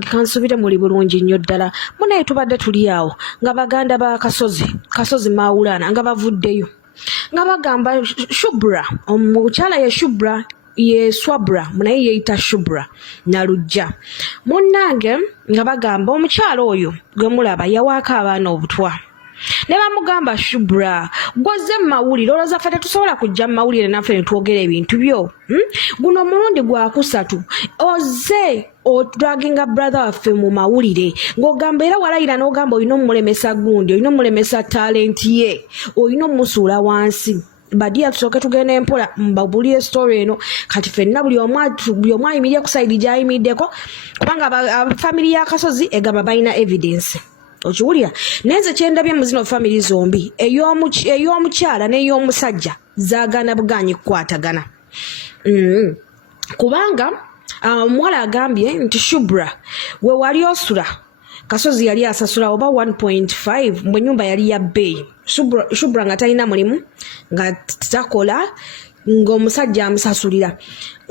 kansubire muli bulungi nnyo ddala munaye tubadde tuli awo nga baganda ba kasozi Maulana nga bavuddeyo nga bagamba Shubra omukyala ye Shubra ye Swabra munaye yeeyita Shubra Nalujja munnange nga bagamba omukyala oyo gwe mulaba yawaako abaana obutwa ne bamugamba Shubra gwoze mu mawulire olowooza ffe tetusobola kujja mu mawulire naffe ne twogera ebintu byo guno omulundi gwakusatu oze odraginga brother waffe mu mawulire ng'ogamba era walayira n'ogamba olina omulemesa gundi olina omulemesa talenti ye olina omusuula wansi badia tusooke tugenda empola mbabulire story eno kati ffenna buli omu ayimirye ku sayidi gy'ayimiddeko kubanga family ya Kasozi egamba balina evidence okiwulira nenze kyendabye mu zino family zombi ey'omukyala n'ey'omusajja zaagana buganyi kukwatagana kubanga omuwala agambye nti Shubra we wali osula Kasozi yali asasula oba 1.5 mbwe nyumba yali ya bbeeyi Shubra nga talina mulimu nga takola ng'omusajja amusasulira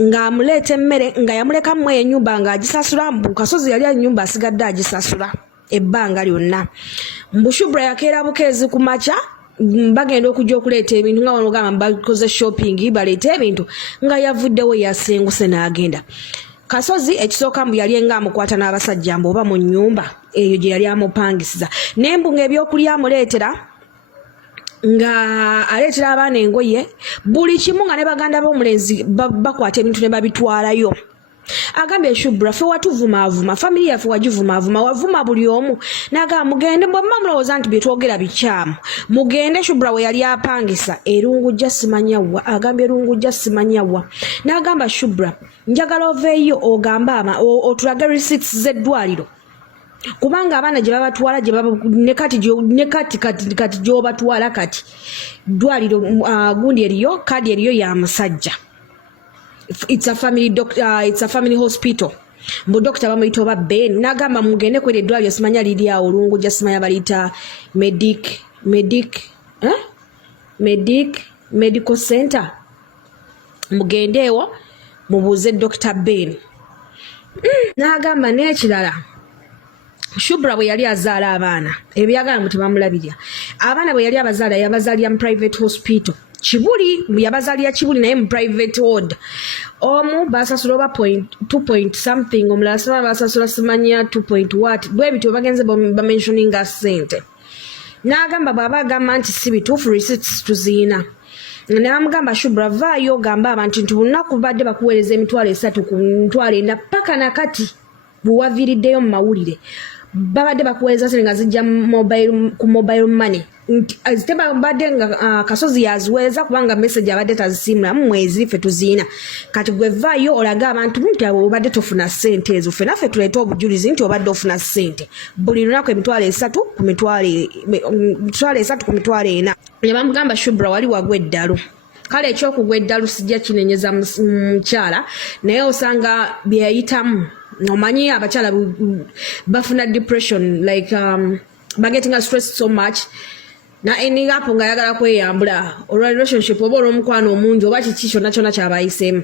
ng'amuleeta emmere nga yamulekamu enyumba ng'agisasula mbu Kasozi yali ennyumba asigadde agisasula ebbanga lyonna mbu Shubra yakeera bukeezi ku makya bagenda okujja okuleeta ebintu nga wano gamba bakoze shopping baleeta ebintu nga yavuddewo yasenguse n'agenda Kasozi ekisooka mbu yali nga amukwata n'abasajja mbu oba mu nnyumba eyo gye yali amupangisiza n'embu ng'ebyokulya amuleetera nga aleetera abaana engoye buli kimu nga ne baganda b'omulenzi bakwata ebintu ne babitwalayo agambye Shubra ffe watuvumaavuma family yaffe wagivumaavuma wavuma buli omu naga mugende bwamma mulowooza nti byetwogera bikyamu mugende Shubra we yali apangisa erungujja simanyawa agambye erungujja simanyawa n'agamba Shubra njagala oveeyo ogamba otulage receipts z'eddwaliro kubanga abaana gye babatwala ne kati gy'obatwala kati ddwaliro gundi eriyo kadi eriyo ya musajja it's a family hospital mbu doctor bamuyita oba Ben n'agamba mugende kwera eddwaliro simanya liri awo olungujja simanya baliyita medical center mugende ewo mubuuze Dr. Ben n'agamba n'ekirala Shubra bwe yali azaala abaana ebyagala mu tebamulabirya abaana bwe yali abazaala yabazaalira mu private hospital Kibuli yabazaalira Kibuli naye mu private ward omu basasula oba 2 something omulala basasula simanya 2 what bwe bityo bagenze bamentioninga ssente n'agamba bw'aba agamba nti si bituufu receipts tuziina n'amugamba Shubra vaayo ogamba abantu nti bunaku badde bakuweereza emitwalo 3 ku mitwalo 4 paka nakati bwe waviiriddeyo mu mawulire babadde bakuweereza sente nga zijja ku mobile money aziteba badde nga Kasozi yaziweeza kubanga message abadde tazisimula mu mwezi ffe tuziina kati gwe vaayo olaga abantu nti obadde tofuna ssente ezo ffe naffe tuleeta obujulizi nti obadde ofuna ssente buli lunaku emitwalo 3 ku mitwalo 4 ne bamugamba Shubra wali wagwa eddalu kale ekyokugwa eddalu sijja kinenyeza mukyala naye osanga byeyayitamu omanyi abakyala bafuna depression like getting stressed so much na ending up nga yagala kweyambula olwa relationship oba olw'omukwano omungi oba kiki kyonna kyonna kyabayiseemu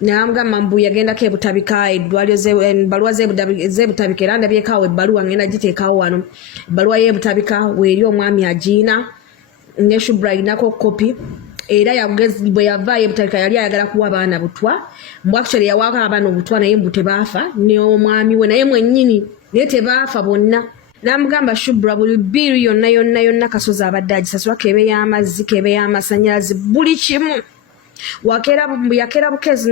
n'amugamba mbu yagendako ebutabika ebbaluwa z'ebutabika era ndabyekaawo ebbaluwa ngenda giteekaawo wano ebbaluwa y'ebutabika weeri omwami agiina ne Shubra alinako kopi era bwe yavaayo ebutabika yali ayagala kuwa abaana butwa mbu actually yawaako abaana obutwa naye mbu tebaafa ne omwami we naye mwennyini naye tebaafa bonna n'amugamba Shubra buli biiri yonna Kasozi abadde agisasula kebe y'amazzi kebe y'amasannyalaze buli kimu yakeera bukeezi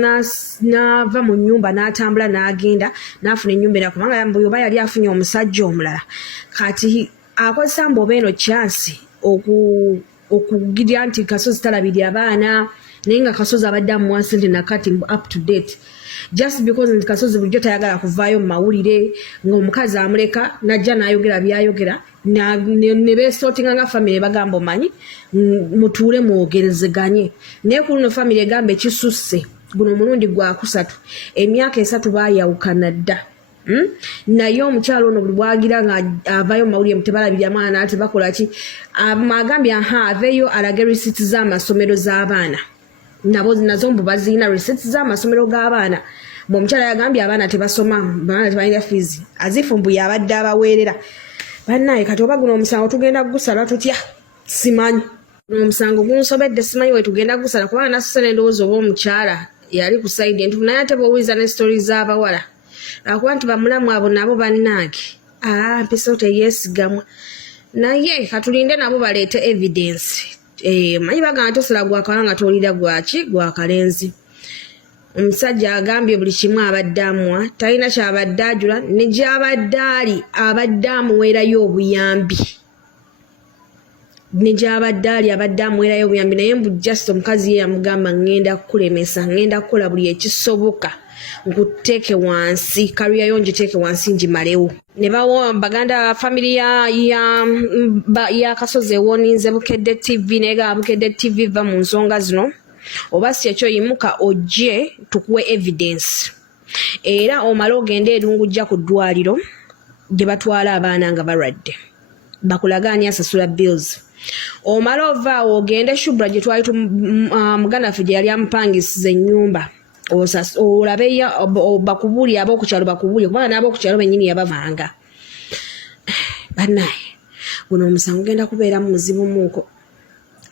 n'ava mu nnyumba n'atambula n'agenda n'afuna ennyumba era kubanga mbu oba yali afunye omusajja omulala kati akozesa mbu oba eno chansi okugira nti Kasozi talabirya abaana naye nga Kasozi abadde amuwa ssente nakati up to date just because nti Kasozi bulijjo tayagala kuvaayo mu mawulire ng'omukazi amuleka najja n'ayogera byayogera ne beesootinga nga famire bagamba omanyi mutuule mwogerezeganye naye ku luno famire egamba ekisusse guno omulundi gwakusatu emyaka 3 baayawukana dda naye omukyalo ono buli bwagira nga avaayo mu mawulire mutebalabirya mwana tebakola ki agambye aveeyo alage receipts z'amasomero z'abaana nazo mbu baziina receipts z'amasomero g'abaana Omukyala yagambye abaana tebasoma, abaana tebalina fees. Azifumbuye abadde abaweerera. Bannaye kati oba guno omusango tugenda gusala tutya? Simanyi. Omusango gunsobedde simanyi we tugenda gusala kubanga nasose n'endowooza oba omukyala yali ku side entuufu naye ate bw'owuliriza ne stories z'abawala. Akuba nti bamulamu abo nabo bannaage. Mpiso teyeesigamwa. Naye katulinde nabo baleete evidence. Manyi bagamba tosala gwakawanga tolira gwaki gwakalenzi. Omusajja agambye buli kimu abadde amuwa talina kyabadde ajula ne gy'abadde ali abadde amuweerayo obuyambi. Ne gy'abadde ali abadde amuweerayo obuyambi naye mbu just omukazi ye yamugamba ngenda kukulemesa ngenda kukola buli ekisoboka nkuteeke wansi kariya yo ngiteeke wansi ngimalewo. Ne baganda family ya Kasozi ewoninze Bukedde TV nega Bukedde TV va mu nsonga zino oba si ekyo yimuka ojje tukuwe evidence era omala ogenda erungujja ku ddwaliro gye batwala abaana nga balwadde bakulagaani asasula bills. Omala ovaawo ogende Shubra gye twali muganda ffe gye yali amupangisiza ennyumba olabe bakubuulire ab'okukyalo bakubuulire kubanga n'ab'okukyalo bennyini yabavanga. Bannaye guno omusango genda kubeeramu muzibu muuko.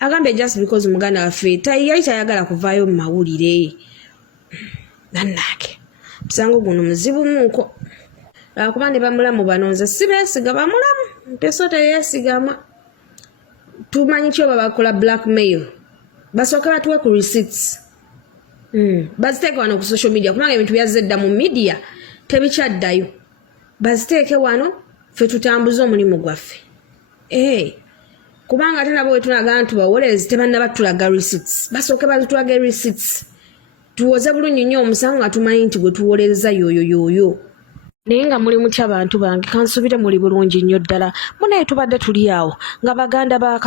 Agambye just because muganda waffe yali tayagala kuvaayo mu mawulire. Bannaake omusango guno muzibu muuko. Lwakuba ne bamulamu bano nze si beesiga bamulamu mpeso teyeesigamwa. Tumanyi kyo babakola blackmail. Basooke batuwe ku receipts. Baziteeke wano ku social media kubanga ebintu byazze dda mu media tebikyaddayo. Baziteeke wano ffe tutambuze omulimu gwaffe. Kubanga ate nabo wetunaga nti bawolezi tebannaba tulaga receipts. Basooke batulaga receipts. Tuwoze bulungi nnyo omusango nga tumanyi nti gwe tuwoleza yoyo. Naye nga muli mutya bantu bange kansubire muli bulungi nnyo ddala. Munaye tubadde tuli awo nga baganda ba